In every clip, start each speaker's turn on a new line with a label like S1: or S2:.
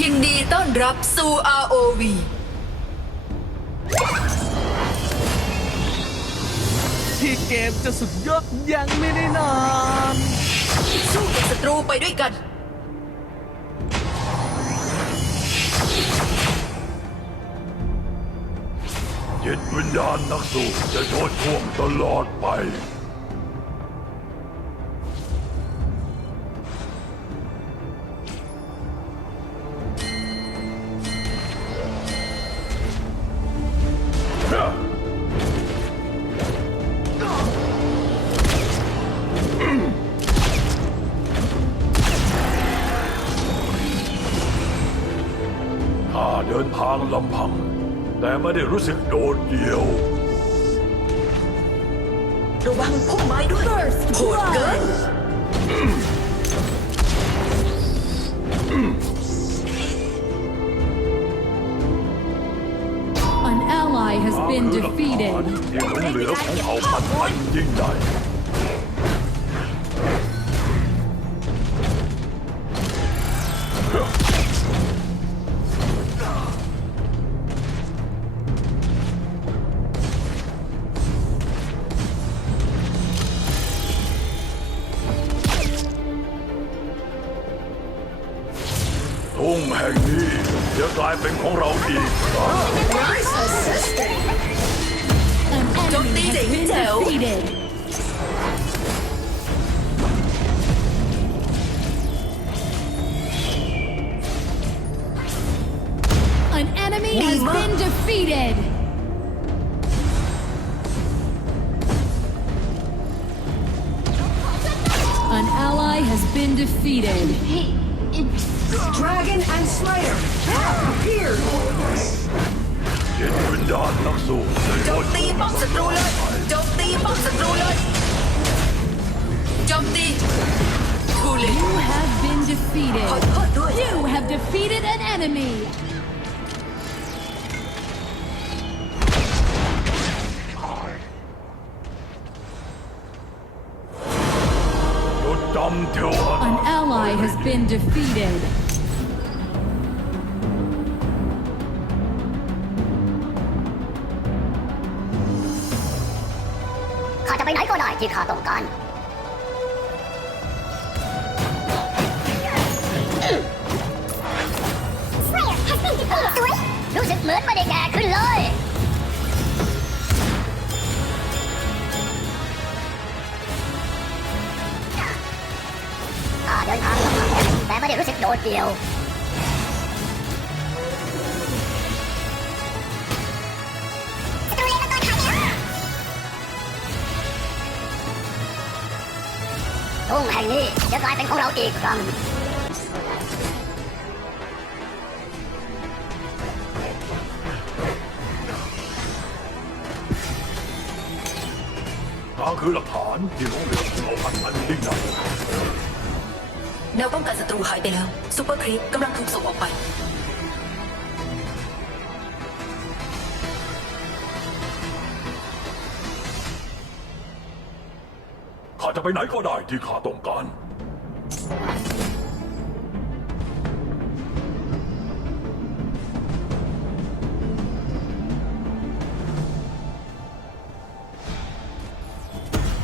S1: ยินดีต้อนรับสู่ ROV
S2: ที่เกมจะสุดยอดยังไม่ได้นอน
S1: สู้กับศัตรูไปด้วยกัน
S3: จิตวิญญาณนักสู้จะโชดช่วงตลอดไป ดินทางลำพัง แต่ไม่ได้รู้สึกโดดเดี่ยว
S1: ระวังพุ่มไม้ด้วยโหดเกิน
S4: An ally has
S3: ข้า
S4: been
S3: คือหลักฐาน
S4: defeated.
S3: ที่หลงเหลือของเผ่าพันธุ์อันยิ่งใหญ่ายเป็นของเราอีกครั้ง
S4: An
S1: Don't
S4: enemy
S1: need
S4: has
S1: it,
S4: been
S1: no.
S4: defeated. An enemy has
S1: Lima.
S4: been defeated. An ally has been defeated.
S5: Dragon and Slayer have appeared!
S1: Chết binh đỏ lắm dù Trong tí bóng sạch rù lên
S4: You have been defeated. You have defeated an enemy.
S3: Đốt dumb tool!
S4: An ally has been defeated.
S6: ข้าจะไปไหนก็ได้ที่ข้าต้องการ รู้สึกเหมือนไม่ได้แก่ขึ้นเลย ด้รู้สึกโดดเดียว ทุ่งแห่งนี้จะกลายเป็นของเราอีกครั้ง
S3: ทางคือหลักฐานที่หลงเหลือของเผ่าพันอันยิ่งใหญ่
S1: แนวป้องกันศัตรูหายไปแล้วซูเปอร์ครีปกำลังถูกส่งออกไป
S3: ข้าจะไปไหนก็ได้ที่ข้าต้องการ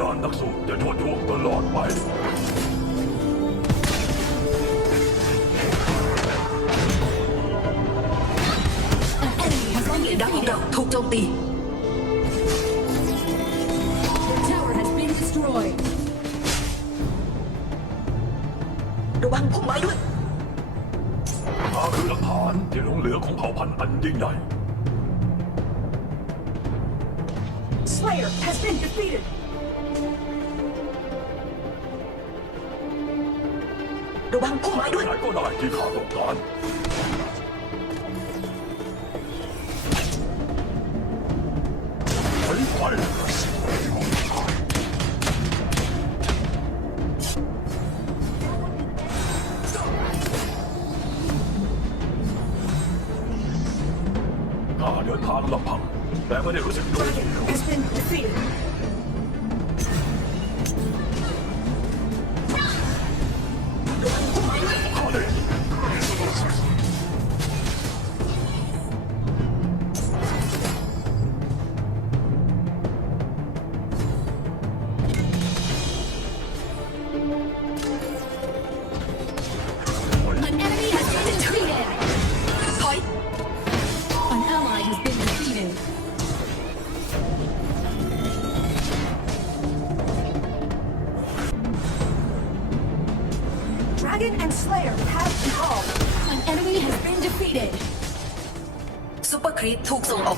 S3: ญญาณนักสู้จะโชดช่วงตลอดไป
S4: An enemy has
S1: ป้อม
S4: been
S1: เลนดักของ
S4: defeated.
S1: เราถูกโจมตี
S4: Your tower has been destroyed.
S1: ระวังพุ่มไม้ด้วย
S3: ข้าคือหลักฐานที่หลงเหลือของเผ่าพันธุ์อันยิ่งใหญ่
S5: Slayer has been defeated.
S1: ระวังพุ่มไม้ด้วย
S3: ไหนก็ได้ที่ข้าต้องการไปไป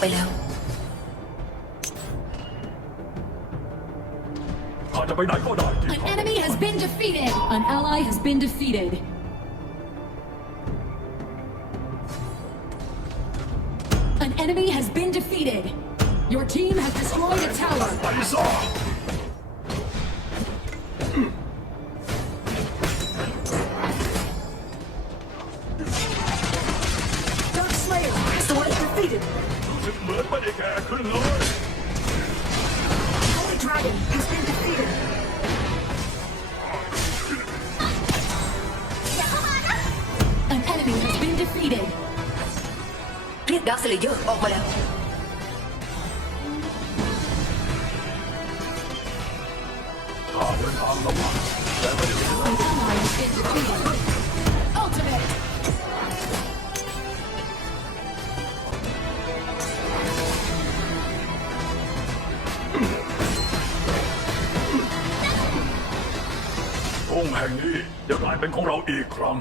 S3: ไป
S1: แล้ว
S3: ข้าจะไปไหนก็ได้ที่
S4: An
S3: ข้า
S4: enemy has been defeated. An ally has been defeated. An enemy has been defeated. Your team has destroyed a tower.
S3: ไปซะ
S4: Enemy has been defeated.
S1: เรียกดาร์คเลเยอร์ออกมาแล้ว
S3: ข้าเดินทางลำบากแต่ไม่ได้รู้สึก
S4: An ally has been defeated. Ultimate.
S3: องค์แห่งนี้จะกลายเป็นของเราอีกครั้ง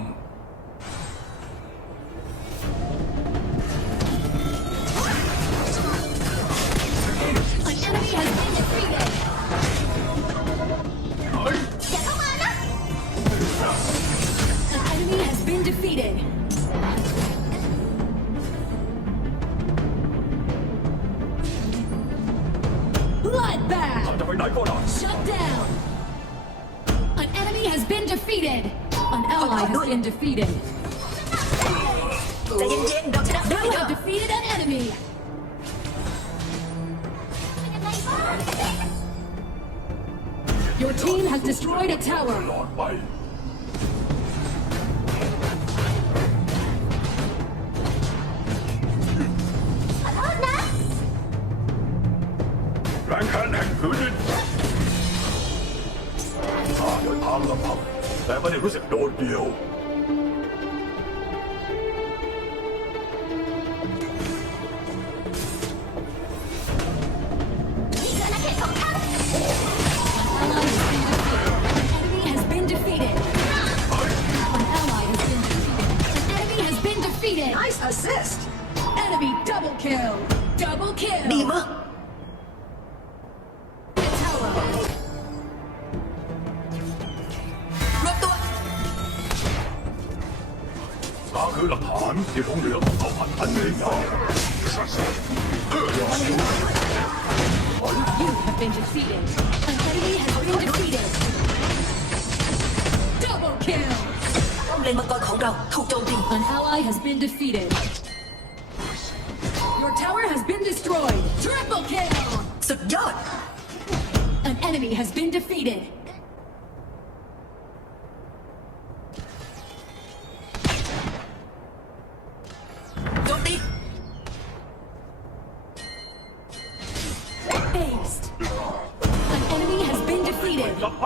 S4: ally has been defeated.
S1: ใจเย็นๆเราชนะได้
S4: You
S1: เถอะ
S4: have defeated an enemy. Your team has destroyed a
S3: ต
S4: tower.
S3: ลอดไปแรงแค้นแห่งพื้นดินข้าเดินทางลำพังแต่ไม่ได้รู้สึกโดดเดี่ยว
S5: Assist!
S4: Enemy double kill! Double kill!
S3: Nima!
S4: You have been defeated. An enemy has been defeated. Double kill.
S1: ป้อมเลนมังกรของเราถูกโจมตี
S4: An ally has been defeated. Your tower has been destroyed. Triple kill.
S1: สุดยอด
S4: An enemy has been defeated.
S1: โจมตี
S4: Aced. An enemy has been defeated.
S3: กลับไป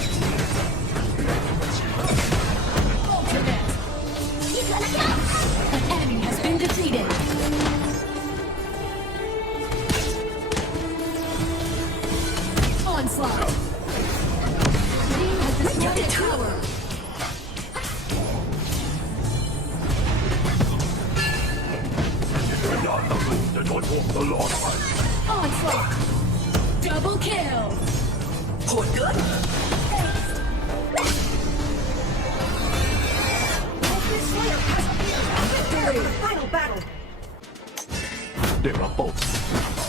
S4: the. Onslaught. Double kill.
S1: What
S5: good? Slayer has appeared. Victory! Final battle.
S3: They're both.